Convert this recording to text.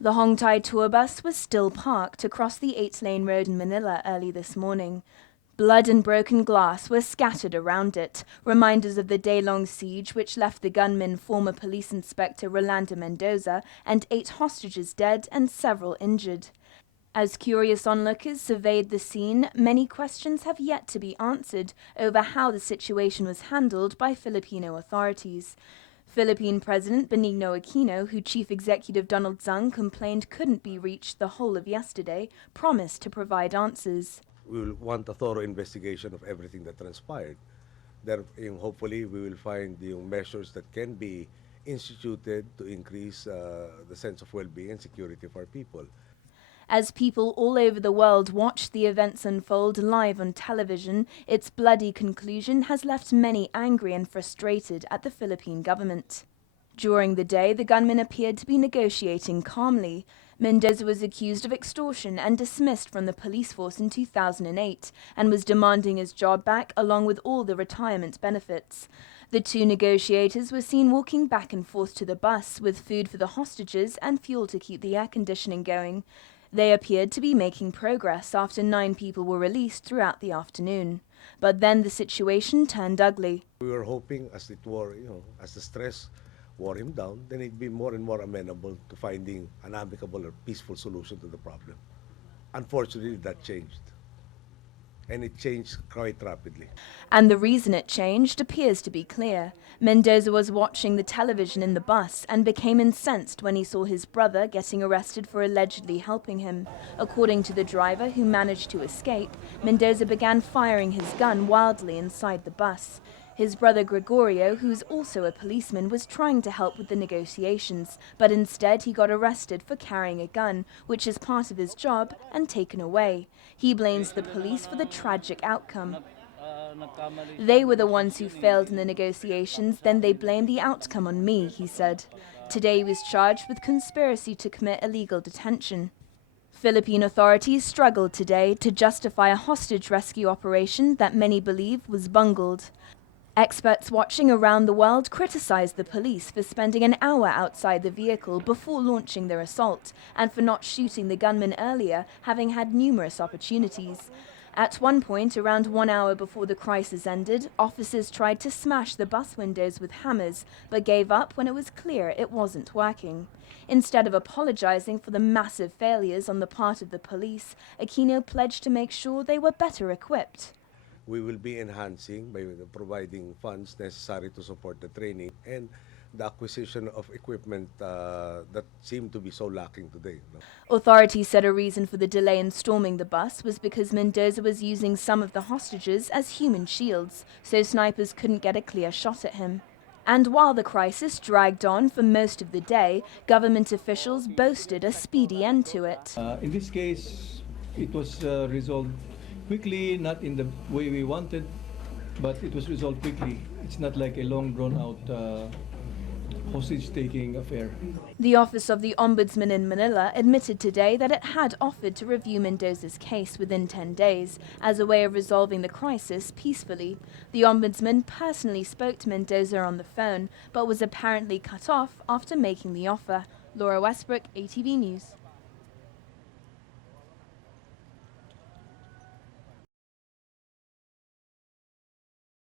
The Hongtai tour bus was still parked across the 8-lane road in Manila early this morning. Blood and broken glass were scattered around it, reminders of the day-long siege which left the gunman former police inspector Rolando Mensoza and 8 hostages dead and several injured. As curious onlookers surveyed the scene, many questions have yet to be answered over how the situation was handled by Filipino authorities. Philippine President Benigno Aquino, who Chief Executive Donald Tsang complained couldn't be reached the whole of yesterday, promised to provide answers. We will want a thorough investigation of everything that transpired. Then, hopefully, we will find the measures that can be instituted to increase the sense of well-being and security of our people. As people all over the world watched the events unfold live on television, its bloody conclusion has left many angry and frustrated at the Philippine government. During the day, the gunman appeared to be negotiating calmly. Mensoza was accused of extortion and dismissed from the police force in 2008 and was demanding his job back along with all the retirement benefits. The two negotiators were seen walking back and forth to the bus with food for the hostages and fuel to keep the air conditioning going. They appeared to be making progress after 9 people were released throughout the afternoon. But then the situation turned ugly. We were hoping as it wore, as the stress wore him down, then he'd be more and more amenable to finding an amicable or peaceful solution to the problem. Unfortunately, that changed. And it changed quite rapidly. And the reason it changed appears to be clear. Mensoza was watching the television in the bus and became incensed when he saw his brother getting arrested for allegedly helping him. According to the driver, who managed to escape, Mensoza began firing his gun wildly inside the bus. His brother Gregorio, who's also a policeman, was trying to help with the negotiations, but instead he got arrested for carrying a gun, which is part of his job, and taken away. He blames the police for the tragic outcome. They were the ones who failed in the negotiations, then they blamed the outcome on me, he said. Today he was charged with conspiracy to commit illegal detention. Philippine authorities struggled today to justify a hostage rescue operation that many believe was bungled. Experts watching around the world criticized the police for spending an hour outside the vehicle before launching their assault and for not shooting the gunman earlier, having had numerous opportunities. At one point, around 1 hour before the crisis ended, officers tried to smash the bus windows with hammers, but gave up when it was clear it wasn't working. Instead of apologizing for the massive failures on the part of the police, Aquino pledged to make sure they were better equipped. We will be enhancing by providing funds necessary to support the training and the acquisition of equipment that seem to be so lacking today. Authorities said a reason for the delay in storming the bus was because Mensoza was using some of the hostages as human shields, so snipers couldn't get a clear shot at him. And while the crisis dragged on for most of the day, government officials boasted a speedy end to it. In this case, it was resolved quickly, not in the way we wanted, but it was resolved quickly. It's not like a long drawn-out hostage-taking affair. The Office of the Ombudsman in Manila admitted today that it had offered to review Mensoza's case within 10 days as a way of resolving the crisis peacefully. The Ombudsman personally spoke to Mensoza on the phone, but was apparently cut off after making the offer. Laura Westbrook, ATV News.